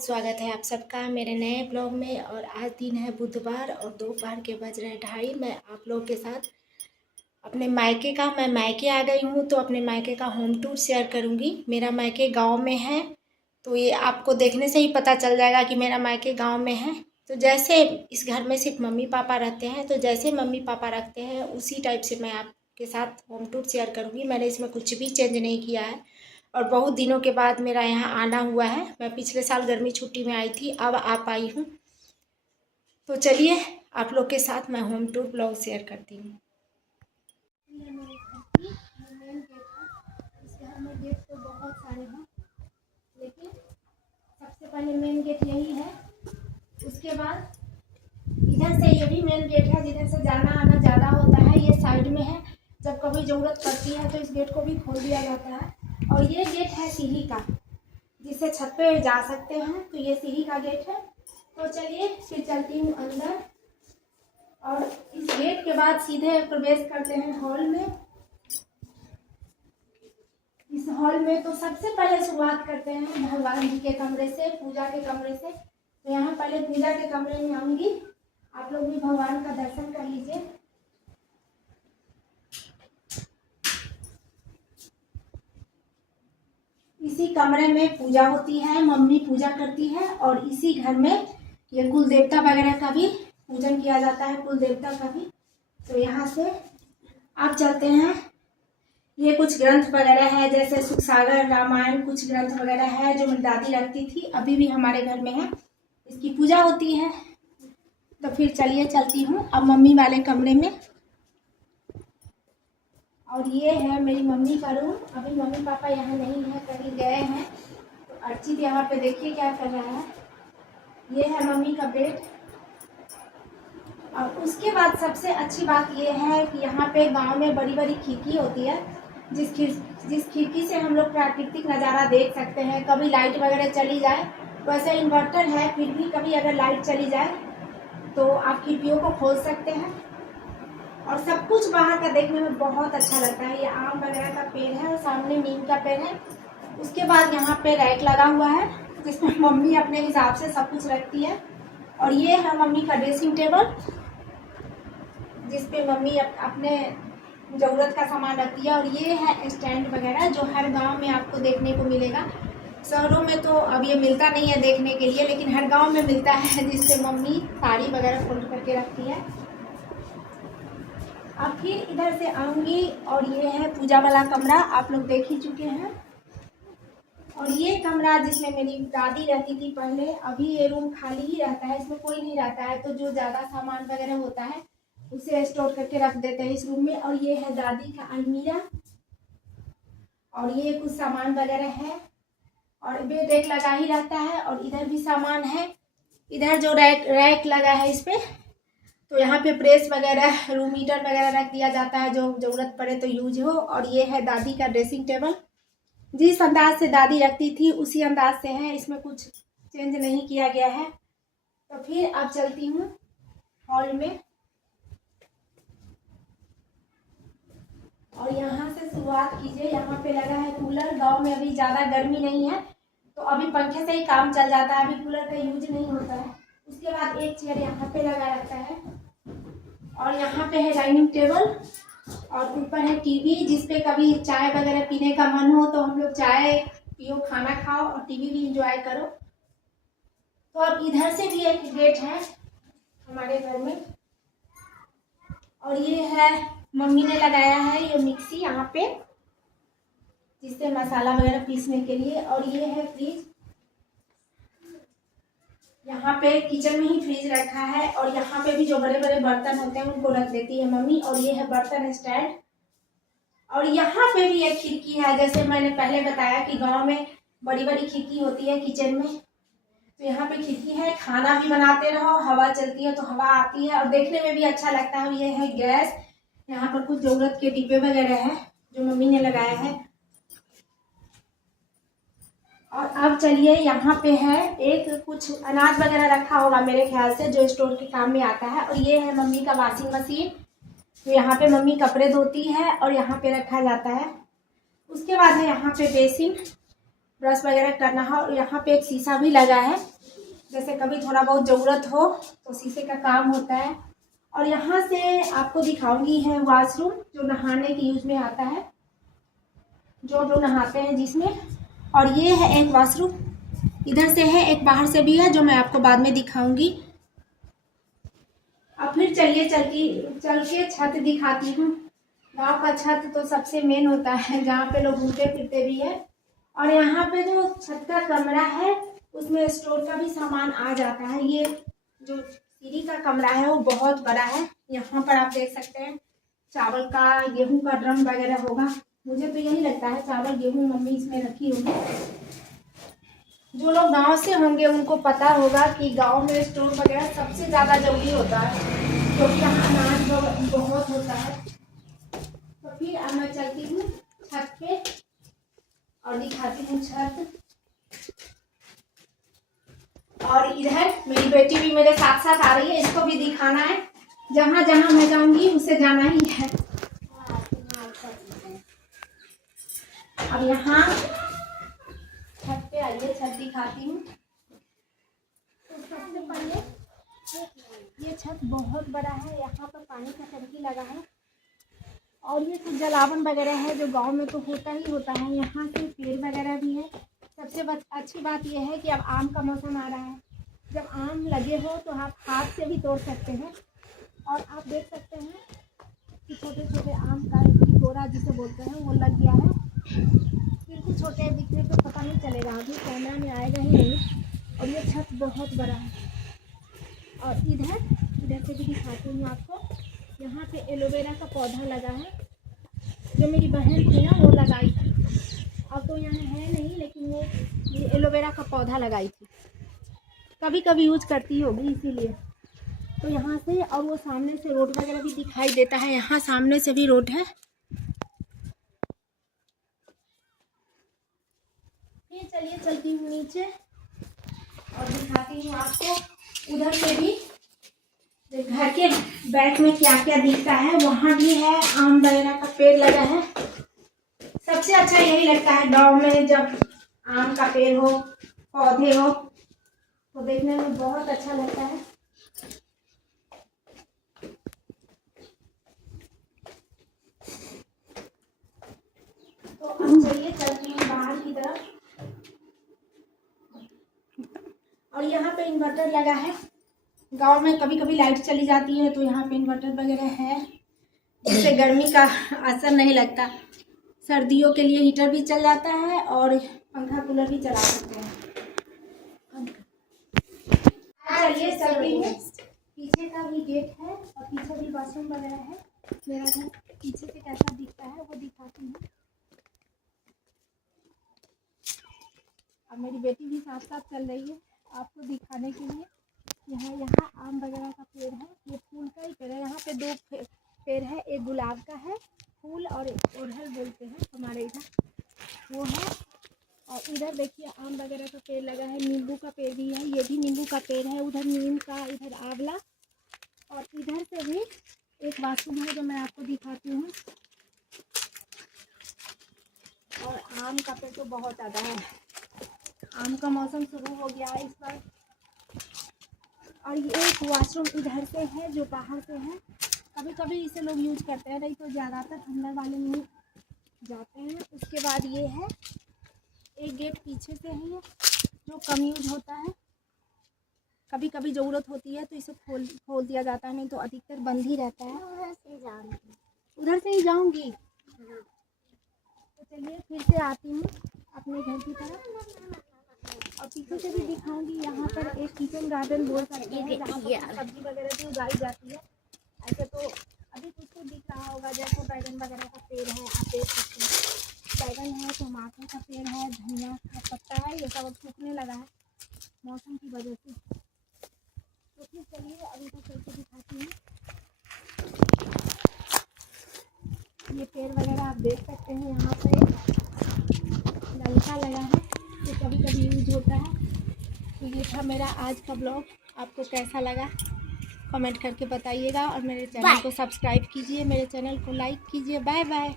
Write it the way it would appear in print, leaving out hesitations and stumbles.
स्वागत है आप सबका मेरे नए ब्लॉग में। और आज दिन है बुधवार और दोपहर के बज रहे 2:30। मैं आप लोगों के साथ अपने मायके का मैं मायके आ गई हूँ, तो अपने मायके का होम टूर शेयर करूँगी। मेरा मायके गांव में है, तो ये आपको देखने से ही पता चल जाएगा कि मेरा मायके गांव में है। तो जैसे इस घर में सिर्फ मम्मी पापा रहते हैं, तो जैसे मम्मी पापा रखते हैं उसी टाइप से मैं आपके साथ होम टूर शेयर करूँगी। मैंने इसमें कुछ भी चेंज नहीं किया है और बहुत दिनों के बाद मेरा यहाँ आना हुआ है। मैं पिछले साल गर्मी छुट्टी में आई थी, अब आ पाई हूँ। तो चलिए आप लोग के साथ मैं होम टूर ब्लॉग शेयर करती हूँ। इस घर में गेट तो बहुत सारे हैं, लेकिन सबसे पहले मेन गेट यही है। उसके बाद इधर से ये भी मेन गेट है, जिधर से जाना आना ज़्यादा होता है। ये साइड में है, जब कभी ज़रूरत पड़ती है तो इस गेट को भी खोल दिया जाता है। और ये गेट है सीढ़ी का, जिससे छत पे जा सकते हैं, तो ये सीढ़ी का गेट है। तो चलिए फिर चलती हूँ अंदर, और इस गेट के बाद सीधे प्रवेश करते हैं हॉल में। इस हॉल में तो सबसे पहले शुरुआत करते हैं भगवान जी के कमरे से, पूजा के कमरे से। तो यहाँ पहले पूजा के कमरे में आऊँगी, आप लोग भी भगवान का दर्शन कर लीजिए। इसी कमरे में पूजा होती है, मम्मी पूजा करती है, और इसी घर में ये कुल देवता वगैरह का भी पूजन किया जाता है, कुल देवता का भी। तो यहाँ से आप चलते हैं। ये कुछ ग्रंथ वगैरह है, जैसे सुख सागर, रामायण, कुछ ग्रंथ वगैरह है जो मेरी दादी रखती थी, अभी भी हमारे घर में है। इसकी पूजा होती है। तो फिर चलिए चलती हूँ अब मम्मी वाले कमरे में। और ये है मेरी मम्मी का रूम। अभी मम्मी पापा यहाँ नहीं है, कहीं गए हैं। तो अर्चित यहाँ पे देखिए क्या कर रहा है। ये है मम्मी का बेड। और उसके बाद सबसे अच्छी बात ये है कि यहाँ पे गांव में बड़ी बड़ी खिड़की होती है, जिस खिड़की से हम लोग प्राकृतिक नज़ारा देख सकते हैं। कभी लाइट वगैरह चली जाए, वैसे इन्वर्टर है, फिर भी कभी अगर लाइट चली जाए तो आप खिड़कियों को खोल सकते हैं। और सब कुछ बाहर का देखने में बहुत अच्छा लगता है। ये आम वगैरह का पेड़ है और सामने नीम का पेड़ है। उसके बाद यहाँ पे रैक लगा हुआ है, जिसमें मम्मी अपने हिसाब से सब कुछ रखती है। और ये है मम्मी का ड्रेसिंग टेबल, जिसपे मम्मी अपने ज़रूरत का सामान रखती है। और ये है स्टैंड वगैरह, जो हर गांव में आपको देखने को मिलेगा। शहरों में तो अब ये मिलता नहीं है देखने के लिए, लेकिन हर गांव में मिलता है, जिससे मम्मी साड़ी वगैरह फोल्ड करके रखती है। अब फिर इधर से आऊँगी, और ये है पूजा वाला कमरा, आप लोग देख ही चुके हैं। और ये कमरा जिसमें मेरी दादी रहती थी पहले, अभी ये रूम खाली ही रहता है, इसमें कोई नहीं रहता है। तो जो ज़्यादा सामान वगैरह होता है उसे स्टोर करके रख देते हैं इस रूम में। और ये है दादी का अलमीरा, और ये कुछ सामान वगैरह है। और बेड एक लगा ही रहता है, और इधर भी सामान है। इधर जो रैक लगा है इस पर, तो यहाँ पे प्रेस वगैरह, रूम हीटर वगैरह रख दिया जाता है, जो ज़रूरत पड़े तो यूज हो। और ये है दादी का ड्रेसिंग टेबल, जिस अंदाज से दादी रखती थी उसी अंदाज से है, इसमें कुछ चेंज नहीं किया गया है। तो फिर अब चलती हूँ हॉल में, और यहाँ से शुरुआत कीजिए। यहाँ पे लगा है कूलर। गांव में अभी ज़्यादा गर्मी नहीं है, तो अभी पंखे से ही काम चल जाता है, अभी कूलर का यूज नहीं होता है। उसके बाद एक चेयर यहाँ पे लगा रहता है, और यहाँ पे है डाइनिंग टेबल, और ऊपर है टीवी, जिसपे कभी चाय वगैरह पीने का मन हो तो हम लोग चाय पियो, खाना खाओ और टीवी भी इंजॉय करो। तो अब इधर से भी एक गेट है हमारे घर में। और ये है मम्मी ने लगाया है ये मिक्सी यहाँ पे, जिससे मसाला वगैरह पीसने के लिए। और ये है फ्रिज, यहाँ पे किचन में ही फ्रिज रखा है। और यहाँ पे भी जो बड़े बड़े बर्तन होते हैं उनको रख देती है मम्मी। और ये है बर्तन स्टैंड। और यहाँ पे भी एक खिड़की है, जैसे मैंने पहले बताया कि गांव में बड़ी बड़ी खिड़की होती है किचन में, तो यहाँ पे खिड़की है। खाना भी बनाते रहो, हवा चलती है तो हवा आती है, और देखने में भी अच्छा लगता है। ये है गैस। यहाँ पर कुछ ज़रूरत के डिब्बे वगैरह है जो मम्मी ने लगाया है। और अब चलिए, यहाँ पे है एक कुछ अनाज वगैरह रखा होगा मेरे ख्याल से, जो स्टोर के काम में आता है। और ये है मम्मी का वॉशिंग मशीन, तो यहाँ पे मम्मी कपड़े धोती है और यहाँ पे रखा जाता है। उसके बाद है यहाँ पे बेसिन, ब्रश वगैरह करना है। और यहाँ पे एक शीशा भी लगा है, जैसे कभी थोड़ा बहुत ज़रूरत हो तो शीशे का काम होता है। और यहाँ से आपको दिखाऊंगी है वॉशरूम, जो नहाने के यूज में आता है, जो लोग नहाते हैं जिसमें। और ये है एक वॉशरूम, इधर से है, एक बाहर से भी है, जो मैं आपको बाद में दिखाऊंगी। अब फिर चलिए चल के छत दिखाती हूँ। गांव का छत तो सबसे मेन होता है, जहाँ पे लोग घूमते फिरते भी है। और यहाँ पे जो छत का कमरा है उसमें स्टोर का भी सामान आ जाता है। ये जो सीढ़ी का कमरा है वो बहुत बड़ा है। यहाँ पर आप देख सकते हैं चावल का, गेहूं का ड्रम वगैरह होगा, मुझे तो यही लगता है। चावल गेहूं मम्मी इसमें रखी होगी। जो लोग गांव से होंगे उनको पता होगा कि गांव में स्टोर वगैरह सबसे ज़्यादा जरूरी होता है, क्योंकि यहाँ अनाज बहुत होता है। तो फिर अब मैं चलती हूँ छत पे और दिखाती हूँ छत। और इधर मेरी बेटी भी मेरे साथ साथ आ रही है, इसको भी दिखाना है। जहाँ जहाँ मैं जाऊंगी उसे जाना ही है। अब यहाँ छत पे आइए, छत दिखाती हूँ। तो सबसे पहले ये छत बहुत बड़ा है, यहाँ पर पानी का टंकी लगा है। और ये सब जलावन वगैरह है जो गांव में तो होता ही होता है। यहाँ से पेड़ वगैरह भी है। सबसे अच्छी बात यह है कि अब आम का मौसम आ रहा है। जब आम लगे हो तो आप हाथ से भी तोड़ सकते हैं। और आप देख सकते हैं कि छोटे छोटे आम का गोरा जिसे बोलते हैं वो लग गया है। बिल्कुल छोटे दिखने पे पता नहीं चलेगा, अभी कैमरा में आएगा ही नहीं। और ये छत बहुत बड़ा है। और इधर से भी दिखाती हूँ आपको। यहाँ पे एलोवेरा का पौधा लगा है, जो मेरी बहन थी ना वो लगाई थी। अब तो यहाँ है नहीं, लेकिन वो ये एलोवेरा का पौधा लगाई थी, कभी कभी यूज करती होगी इसीलिए। तो यहाँ से, और वो सामने से रोड वगैरह भी दिखाई देता है, यहाँ सामने से भी रोड है। फिर चलिए चलती हूँ नीचे और दिखाती हूँ आपको उधर से भी घर के बैक में क्या क्या दिखता है। वहाँ भी है आम वगैरह का पेड़ लगा है। सबसे अच्छा यही लगता है गांव में, जब आम का पेड़ हो, पौधे हो, तो देखने में बहुत अच्छा लगता है। तो अब चलिए चलती हूँ बाहर की तरफ। और यहाँ पे इन्वर्टर लगा है। गांव में कभी कभी लाइट चली जाती है तो यहाँ पे इन्वर्टर वगैरह है, जिससे गर्मी का असर नहीं लगता। सर्दियों के लिए हीटर भी चल जाता है और पंखा कूलर भी चला सकते हैं। चलिए चलती हूँ। पीछे का भी गेट है और पीछे भी बाथरूम वगैरह है। मेरा घर पीछे से कैसा दिखता है वो दिखाती हूँ। अब मेरी बेटी भी साथ साथ चल रही है आपको दिखाने के लिए। यहाँ आम वगैरह का पेड़ है, ये फूल का ही पेड़ है। यहाँ पे दो पेड़ है, एक गुलाब का है फूल और एक ओरहल बोलते हैं हमारे इधर, वो है। और इधर देखिए आम वगैरह का पेड़ लगा है, नींबू का पेड़ भी है, ये भी नींबू का पेड़ है। उधर नीम का, इधर आंवला। और इधर से भी एक वाशरूम है जो मैं आपको दिखाती हूँ। और आम का पेड़ तो बहुत ज़्यादा है, आम का मौसम शुरू हो गया है इस बार। और ये एक वॉशरूम इधर से है जो बाहर से है, कभी कभी इसे लोग यूज करते हैं, नहीं तो ज़्यादातर अंदर वाले में जाते हैं। उसके बाद ये है एक गेट पीछे से है जो कम यूज होता है, कभी कभी ज़रूरत होती है तो इसे खोल दिया जाता है, नहीं तो अधिकतर बंद ही रहता है। उधर से ही जाऊंगी। तो चलिए फिर से आती हूँ अपने घर की तरफ और पीछे से भी दिखाऊंगी। यहाँ पर एक किचन गार्डन बोल सकते हैं, जहाँ पर सब्जी वगैरह भी उगाई जाती है। ऐसे तो अभी कुछ तो दिख रहा होगा, जैसे बैगन वगैरह का पेड़ है, आप देख सकते हैं। बैगन है, टमाटर का पेड़ है, धनिया का पत्ता है, ये सब अब सूखने लगा है मौसम की वजह से। तो फिर चलिए अभी तो चल के दिखाती हूँ। ये पेड़ वगैरह आप देख सकते हैं, यहाँ पर नलका लगा है तो कभी कभी यूज होता है। तो ये था मेरा आज का ब्लॉग, आपको कैसा लगा कमेंट करके बताइएगा। और मेरे चैनल को सब्सक्राइब कीजिए, मेरे चैनल को लाइक कीजिए। Bye bye.